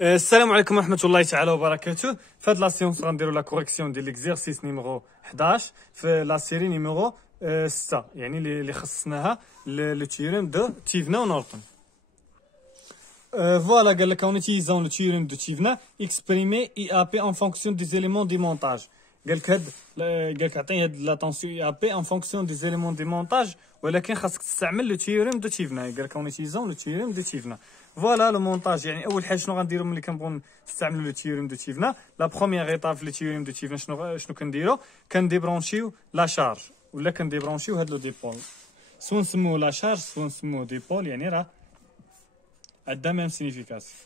السلام عليكم ورحمة الله تعالى وبركاته. في هاد لا سيونس غنديرو لا كوريكسيون ديال ليكزيرسيس نيميرو 11 في لا سيري نيميرو 6 يعني اللي خصصناها لو تيوريم دو تيفنا ونورتون. Voilà, en utilisant le théorème de Tivna, exprimer IAP en fonction des éléments du montage. La tension IAP en fonction des éléments du montage, ولكن خاصك تستعمل le théorème de Tivna. En utilisant le théorème de Tivna. Voilà le montage. يعني أول حاجة شنو غنديرو ملي كنبغيو نستعملو le théorème de Tivna. La première étape في le théorème de Tivna شنو كنديرو؟ كنديبرونشيو لا شارج ولا كنديبرونشيو هاد لو ديبول. سوا نسموه لا شارج سوا نسموه ديبول يعني راه عندها ميم سينيفيكاسيون.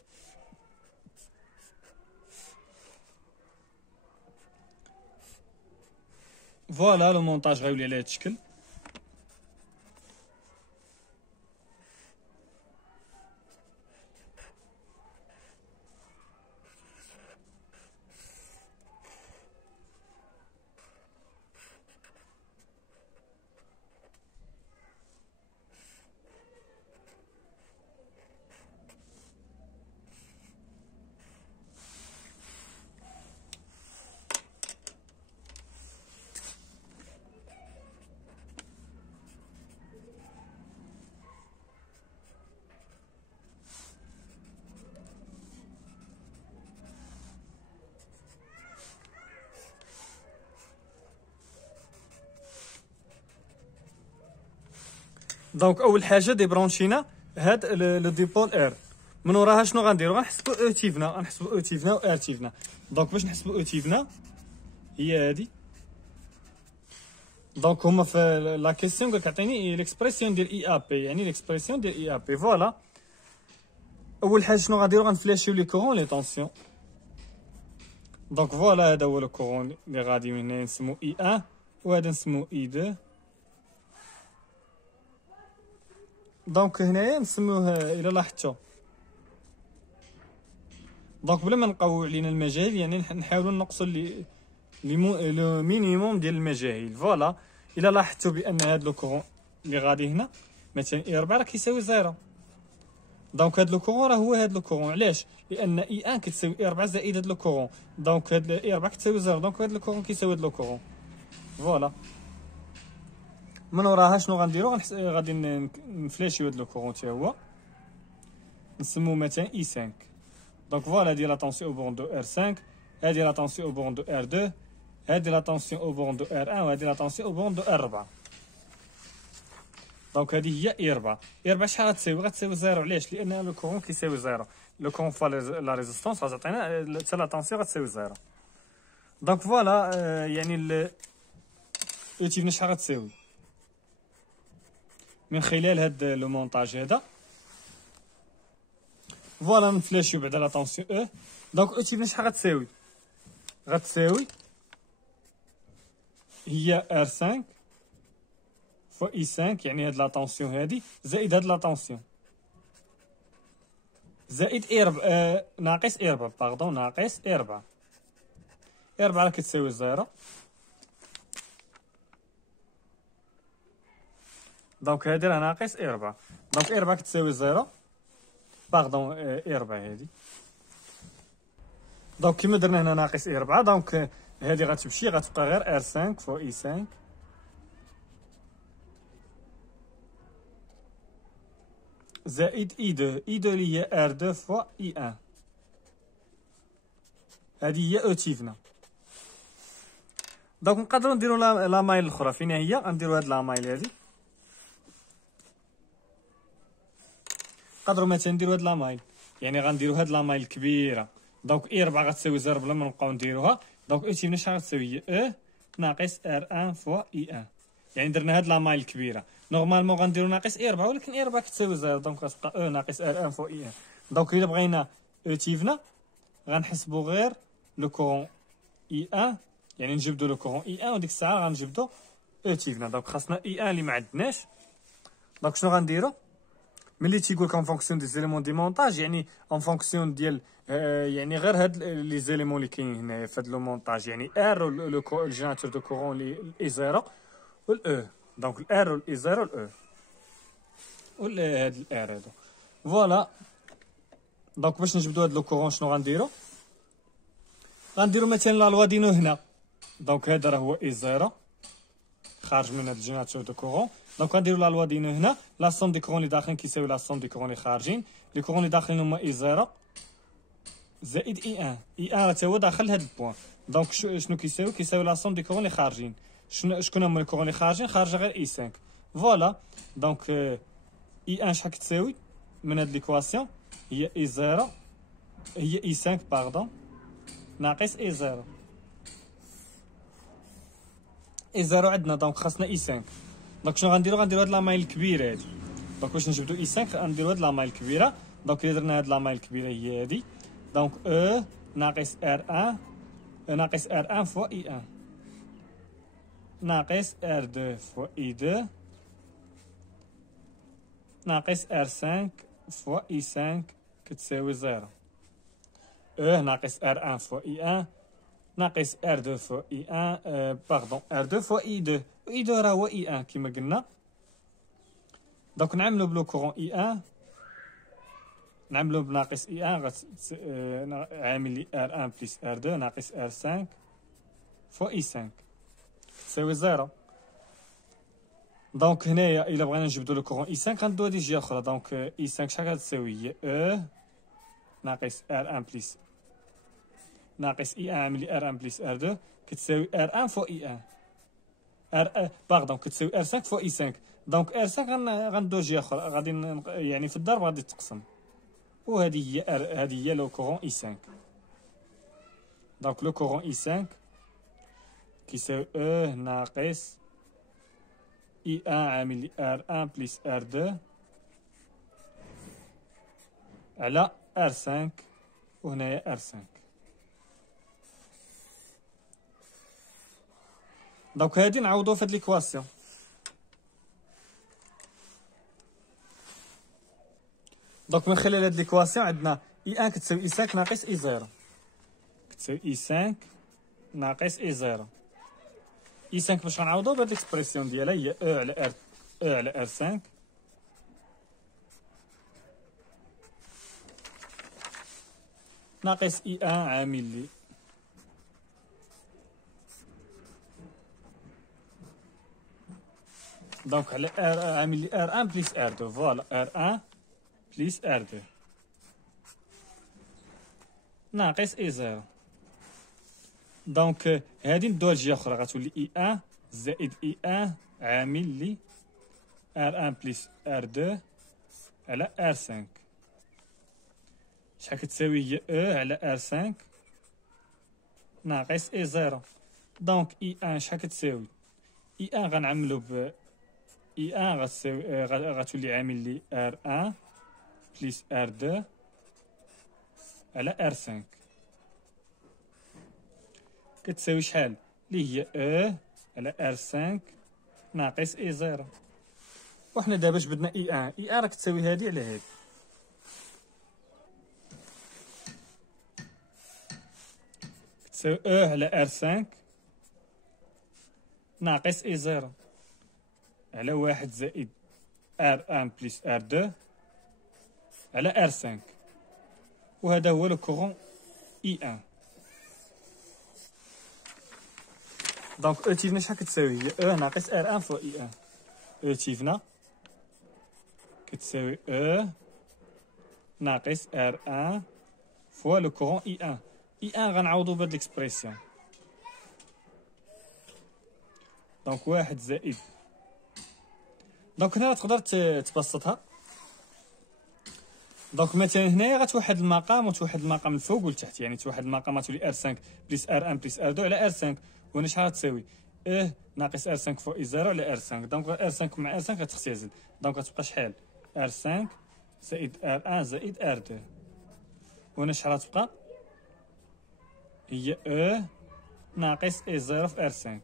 فوالا لو مونتاج غيولي على هاد الشكل. دونك اول حاجه ديبرونشينا هاد لو ديبول ار. من وراها شنو غنديرو؟ غنحسبو او تيفنا و ار تيفنا. دونك باش نحسبو او تيفنا هي هادي. دونك هما في لا كيسيون قالك عطيني ليكسبرسيون ديال اي ا بي يعني ليكسبرسيون ديال اي ا بي. فوالا اول حاجه شنو غنديرو؟ غنفلاشيو لي كورون لي طونسيون. دونك فوالا هذا هو لو كورون اللي غادي من هنا نسمو اي 1 وهذا نسمو اي 2. دونك هنايا نسموه الى لاحظتو. دونك بلا ما نقاو علينا المجاهيل يعني نحاولوا نقصوا لو مينيموم ديال المجاهيل. فوالا الى لاحظتوا بان هاد لو كورون اللي غادي هنا مثلا اي 4 راه كيساوي 0. دونك هاد لو كورون راه هو هاد لو كورون. علاش؟ لان اي 1 كتساوي اي 4 زائد هاد لو كورون. دونك هاد اي 4 كتساوي 0. دونك هاد لو كورون كيساوي هاد لو كورون. فوالا من وراها شنو غنديرو؟ غادي نفلاشيو هاد لو كورون تا هو نسموه مثلا اي 5. دونك فوالا هادي لا طونسيون او بورن دو ار 5، هادي لا طونسيون او بورن دو ار 2، هادي لا طونسيون او بورن دو ار 1 وهادي لا طونسيون او بورن دو ار 4. دونك هادي هي اي 4. اي 4 شحال غتساوي؟ غتساوي 0. علاش؟ لان لو كورون كيساوي 0. لو كورون فوا لا ريزيستونس غتعطينا حتى لا طونسيون غتساوي 0. دونك فوالا يعني اوتيفنا شحال غتساوي من خلال هاد لو مونتاج هذا. فوالا نفلاشيو بعدا لا طونسيون او. دونك اوتيفنا شحال غتساوي؟ غتساوي هي ار 5 فوا اي 5 يعني هاد لا طونسيون هادي زائد هاد لا طونسيون زائد اي 4 ناقص اي 4 باردون ناقص اي 4. اي 4 راه كتساوي 0. دونك هادي راه ناقص اي 4. دونك اي 4 كتساوي 0 باردون اي 4 هادي. دونك كيما درنا هنا ناقص اي 4 دونك هادي غتمشي غتبقى غير ار 5 فوا اي 5 زائد اي 2. اي 2 اللي هي ار 2 فوا اي 1. هادي هي او تيفنا. دونك نقدروا نديروا لا مايل الاخرى. فين هي؟ غنديروا هاد لا مايل هادي. نقدروا مثلا نديروا هاد لا مايل يعني غنديروا هاد لا مايل كبيره. دونك اي 4 غتساوي 0 بلا ما نبقاو نديروها. دونك او تيفنا شحال غتساوي؟ هي او ناقص ار 1 فوا اي 1 يعني درنا هاد لا مايل كبيره. نورمالمون غنديروا ناقص اي 4 ولكن اي 4 كتساوي 0. دونك غتبقى او ناقص ار 1 فوا اي 1. دونك الا بغينا او تيفنا غنحسبوا غير لو كورون اي 1 يعني نجبدوا لو كورون اي 1 وديك الساعه غنجبدوا او تيفنا. دونك خاصنا اي 1 اللي ما عندناش. دونك شنو غنديروا؟ ملي تيقول لك اون فونكسيون دي زيليمون دي مونتاج يعني اون فونكسيون ديال يعني غير هاد لي زيليمون اللي كاينين هنايا في هاد لو مونتاج يعني ار لو جينيراتور دو كورون لي اي 0 والاو. دونك الار والاي 0 والاو وهاد الار هادو. فوالا دونك باش نجبدو هاد لو كورون شنو غنديرو؟ غنديرو مثلا لا لوا دينو هنا. دونك هذا راه هو اي زيرو خارج من هاد الجينيراتور دو كورون. دونك غنديرو لا لوا دينو هنا، لا سوم دي كورون اللي داخلين كيساوي لا سوم دي كورون اللي خارجين. لي كورون اللي داخلين هما اي زيرو زائد اي ان. اي ان حتى هو داخل لهاد البوان. دونك شنو كيساوي؟ كيساوي لا سوم دي كورون اللي خارجين. شكون هما الكورون اللي خارجين؟ خارجه غير اي 5. فوالا دونك اي ان شحال كتساوي من هاد ليكواسيون؟ هي اي زيرو، هي اي 5 باردون ناقص اي زيرو. اي زيرو عندنا دونك خاصنا اي 5. دونك شنو غنديرو؟ غنديرو هاد لامايل الكبيره هادي. دونك باش نجبدو اي 5 غنديرو هاد لامايل الكبيره. دونك الا درنا هاد لامايل الكبيره هي هادي. دونك او ناقص ار 1 ناقص ار 1 فوا اي 1 ناقص ار 2 فوا اي 2 ناقص ار 5 فوا اي 5 كتساوي 0. او ناقص ار 1 فوا اي 1 ناقص ار 2 فوا اي 1 باردون ار 2 فوا اي 2. اي 2 راه هو اي 1 كيما قلنا. دونك نعملو بلو كورون اي 1 نعملو بناقص اي 1 عامل لي ار 1 بلس ار 2 ناقص ار 5 فوا اي 5 تساوي 0. دونك هنايا الا بغينا نجبدو لو كورون اي 5 غندو هادي جهه اخرى. دونك اي 5 شحال غتساوي؟ هي او ناقص ار 1 بلس ناقص اي 1 عامل لي ار 1 بلس ار 2 كتساوي ار 1 فوا اي 1 ار باردون كتساوي ار 5 فوا اي 5. دونك ار 5 غندو جهه اخرى غادي يعني في الضرب غادي تقسم. وهذه هي هذه هي لو كورون اي 5. دونك لو كورون اي 5 كيساوي او ناقص اي 1 عامل لي ار 1 بلس ار 2 على ار 5 وهنايا ار 5. دونك هادي نعوضو في هاد ليكواسيون. دونك من خلال هاد ليكواسيون عندنا اي 1 كتساوي اي 5 ناقص اي 0 كتساوي اي 5 ناقص اي 0. اي 5 باش غنعوضو بهاد ليكسبرسيون ديالها هي او على ار او على ار 5 ناقص اي 1 عامل لي دونك على ار عامل لي ار 1 بلس ار 2. فوالا ار 1 بلس ار 2 ناقص اي 0. دونك هادي ندوها لجهه اخرى غتولي اي 1 زائد اي 1 عامل لي ار 1 بلس ار 2 على ار 5 شحال كتساوي؟ هي او على ار 5 ناقص اي 0. دونك اي 1 شحال كتساوي؟ اي 1 غنعملو ب اي 1 غتساوي غتولي عامل لي ار 1 بلس ار 2 على ار 5 كتساوي شحال؟ اللي هي او على ار 5 ناقص اي 0. وحنا دابا جبدنا اي 1. اي 1 راه كتساوي هادي على هادي. كتساوي او على ار 5 ناقص اي 0 على 1 زائد ار 1 بلس ار 2 على ار 5. وهذا هو لو كورون اي 1. دونك او تيفنا شحال كتساوي؟ هي او ناقص ار 1 فوا اي 1. او تيفنا كتساوي او ناقص ار 1 فوا لو كورون اي 1. اي 1 غنعوضو بهاد ليكسبرسيون. دونك 1 زائد دونك هنا تقدر تبسطها. دونك مثلا هنايا غتوحد المقام وتوحد المقام الفوق والتحت. يعني توحد المقام غتولي ار 5 بلس ار 1 بلس ار 2 على ار 5. وهنا شحال غتساوي؟ اه ناقص ار 5 فوق اي 0 على ار 5. دونك ار 5 مع ار 5 غتختزل. دونك غتبقى شحال؟ ار 5 زائد ار 1 زائد ار 2. وهنا شحال غتبقى؟ هي اه ناقص اي 0 في ار 5.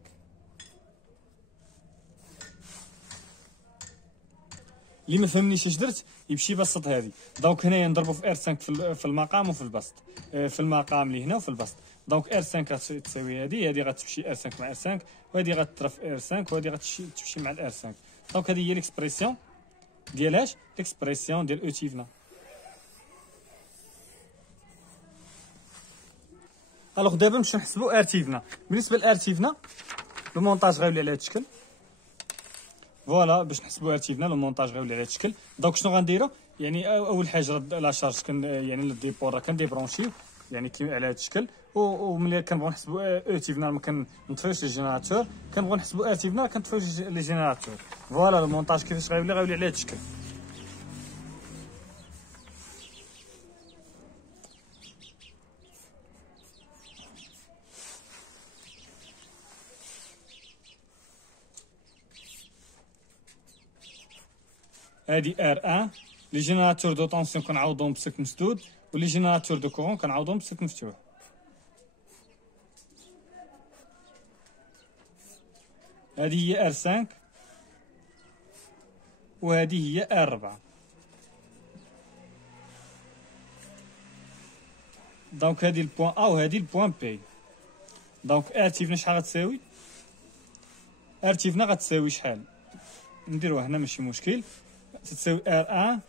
اللي ما فهمنيش اش درت يمشي يبسط هذه. دونك هنايا نضربو في ار 5 في المقام وفي البسط. في المقام اللي هنا وفي البسط. دونك ار 5 غتساوي هذه غتمشي ار 5 مع ار 5 وهذه غتطرا في ار 5 وهذه غتمشي مع الار 5. دونك هذه هي ليكسبرسيون ديال اش؟ ليكسبرسيون ديال او تيفنا. الوغ دابا نمشيو نحسبوا ارتيفنا. بالنسبه لارتيفنا لو مونتاج غيولي على هذا الشكل. فوالا باش نحسبوا ارتيفنا لو مونتاج غيولي على هذا الشكل. دونك شنو غنديروا؟ يعني اول حاجه لا شارج يعني الديبور راه كنديبرونشيو يعني كيما على هذا الشكل. وملي كنبغيو نحسبوا ارتيفنا ما كنطفيوش الجينيراتور، كنبغيو نحسبوا ارتيفنا كنطفيوش لي جينيراتور. فوالا لو مونتاج كيفاش غيولي على هذا الشكل. هادي R1 لي جينيراتور دو طونسيون كنعوضهم بسلك مسدود، ولي جينيراتور دو كورون كنعوضهم بسلك مفتوح. هادي هي R5 وهادي هي R4. دونك هادي البوان A وهادي البوان B. دونك ارتيفنا شحال غتساوي؟ ارتيفنا غتساوي شحال؟ نديروها هنا ماشي مشكل. تساوي R1.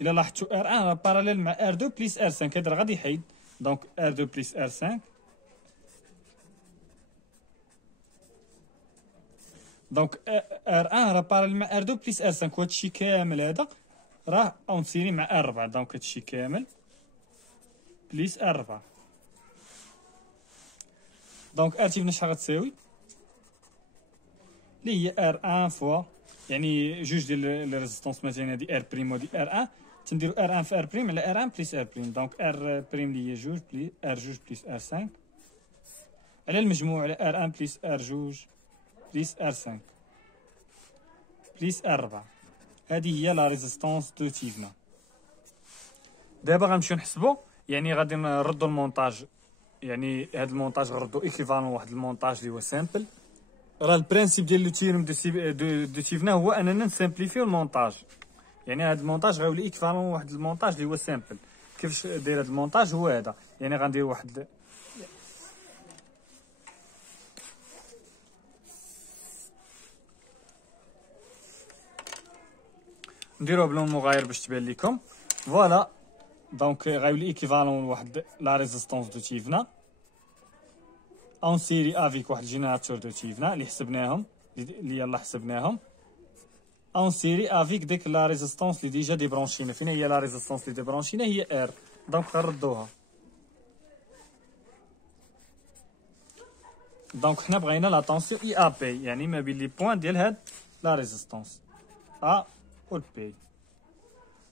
إلا لاحظتو R1 راه باراليل مع R2 بليس R5، هذا راه غادي يحيد. دونك R2 بليس R5. دونك R1 راه باراليل مع R2 بليس R5، وهادشي كامل هذا راه اون سيري مع R4. دونك هادشي كامل بليس R4. دونك ارتيفنا شحال غتساوي؟ اللي هي R1 فوا يعني جوج ديال لي ريزيستونس مثلا هادي R بريم وهادي R1، تنديرو R1 في R بريم على R1 بليس R بريم. دونك R بريم اللي هي جوج بليس R2 بليس R5 على المجموع على R1 بليس R2 بليس R5 بليس R4. هادي هي لا ريزيستونس دو تيفنا. دابا غنمشيو نحسبو، يعني غادي نردو المونتاج، يعني هاد المونتاج غنردو ايكيفالون واحد المونتاج اللي هو سامبل. راه البرانسيب ديال لو تيرم دو تيفنا هو اننا نسامبليفيو المونتاج، يعني هاد المونتاج غيولي ايكيفالون واحد المونتاج اللي هو سامبل. كيفاش داير هاد المونتاج هو هذا، يعني غندير واحد نديروها بلون مغاير باش تبان لكم. فوالا دونك غيولي ايكيفالون واحد لا ريزيستونس دو تيفنا اون سيري افيك واحد جينيراتور دو تيفنا اللي حسبناهم، اللي يلا حسبناهم اون سيري افيك ديك لا ريزيستونس اللي ديجا ديبرونشينا. فين هي لا ريزيستونس اللي ديبرونشينا؟ هي ار. دونك غنردوها. دونك حنا بغينا لا طونسيون اي ا بي، يعني ما بين لي بوين ديال هاد لا ريزيستونس ا و بي.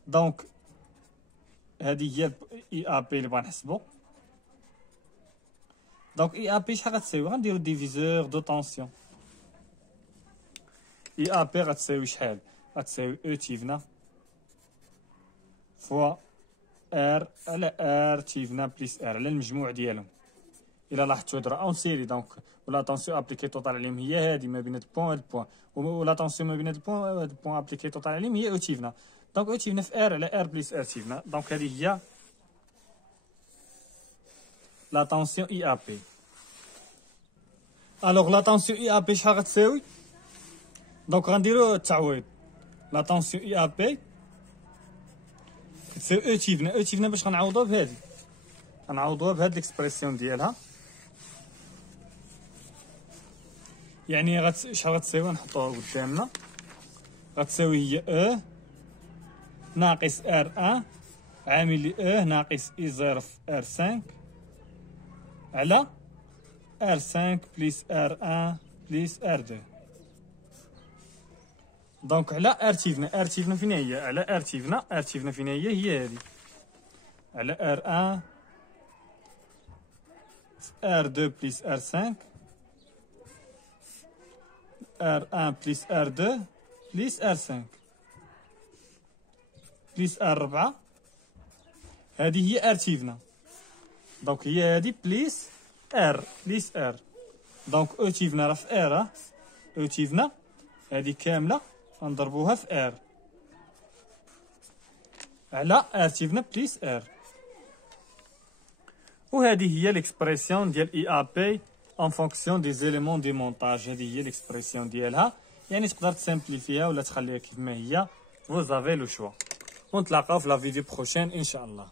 دونك هادي هي اي ا بي اللي بغا نحسبو. دونك اي ا بي شحال غتساوي؟ غنديرو ديفيزور دو طونسيون. اي ا بي غتساوي شحال؟ غتساوي او تيفنا فوا ار على ار تيفنا بليس ار على المجموع ديالهم. الا لاحظتو هاد راه اون سيري، دونك ولا طونسيون ابليكي توتال عليهم هي هادي ما بين هاد البوان وهاد البوان، ولا طونسيون ما بين هاد البوان وهاد البوان ابليكي توتال عليهم هي او تيفنا. دونك او تيفنا في ار على ار بليس ار تيفنا. دونك هادي هي لا طونسيون اي ا بي. الوغ لا طونسيون اي ا بي شحال غتساوي؟ دونك غنديرو التعويض. لا طونسيون اي ا بي كتساوي او تيفنا. او تيفنا باش غنعوضوها بهادي، غنعوضوها بهاد ليكسبرسيون ديالها. يعني شحال غتساوي؟ نحطوها قدامنا. غتساوي هي او ناقص ار 1 عامل لي او ناقص اي 0 في ار 5 على ار 5 بليس ار 1 بليس ار 2. دونك على ار تيفنا. ار تيفنا فين هي؟ على ار تيفنا. ار تيفنا فين هي؟ هي هادي على ار 1 في ار 2 بليس ار 5 ار 1 بليس ار 2 بليس ار 5 بليس ار 4. هادي هي ار تيفنا. دونك هي هادي بليس ار بليس ار. دونك او تيفنا راه في ار. او تيفنا هادي كامله غنضربوها في ار على ار تيفنا بليس ار. وهذه هي ليكسبرسيون ديال اي ا بي ان فونكسيون دي زيليمون دي مونتاج. هذه هي ليكسبرسيون ديالها، يعني تقدر تسامبليفيها ولا تخليها كيف ما هي. vous avez le choix. ونتلاقاو في لا فيديو بروشين ان شاء الله.